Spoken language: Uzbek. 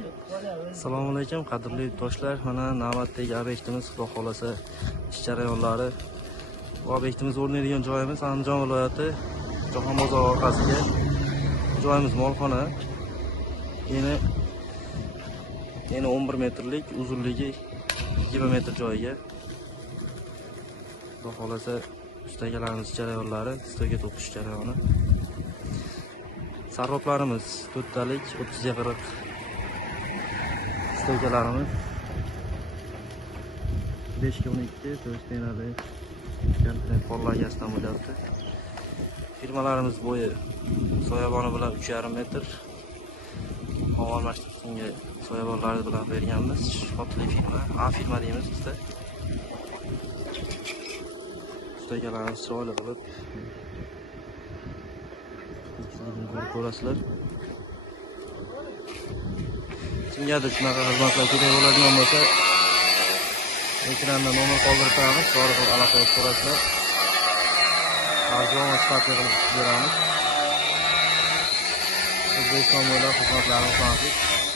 Assalomu alaykum qadrli do'stlar. Mana navbatdagi obyektimiz Xudo xolasa ish jarayonlari. Bu obyektimiz o'rnaydigan joyimiz Andijon viloyati Jahon bozori orqasiga joyimiz molxona. Yeni 11 metrlik, uzunligi 20 metr joyga. Xudo xolasa ustagalarimiz jarayonlari, stoga to'qish jarayoni. Sarroplarimiz to'rttalik 30 ga 40 stokalarimiz 5 ga 12 to'rttenali kontinent pollayasidan bo'lyapti. Firmalarimiz bo'yi soyaboni bilan 3,5 metr. Havo almashtirishga soyabonlari bilan berganmiz. Shotli firma, A firma deymiz bizda. Ustagalarimiz chiroyli qilib ko'rasizlar. Kimgadir shunaqa xizmatlar kerak bo'ladigan bo'lsa, ekranda nomer qoldirib turamiz, to'g'ri qilib aloqa qilib ko'rasizlar. Arzon va sifatli qilib beramiz. O'zbekiston bo'ylab xizmatlarimiz mavjud.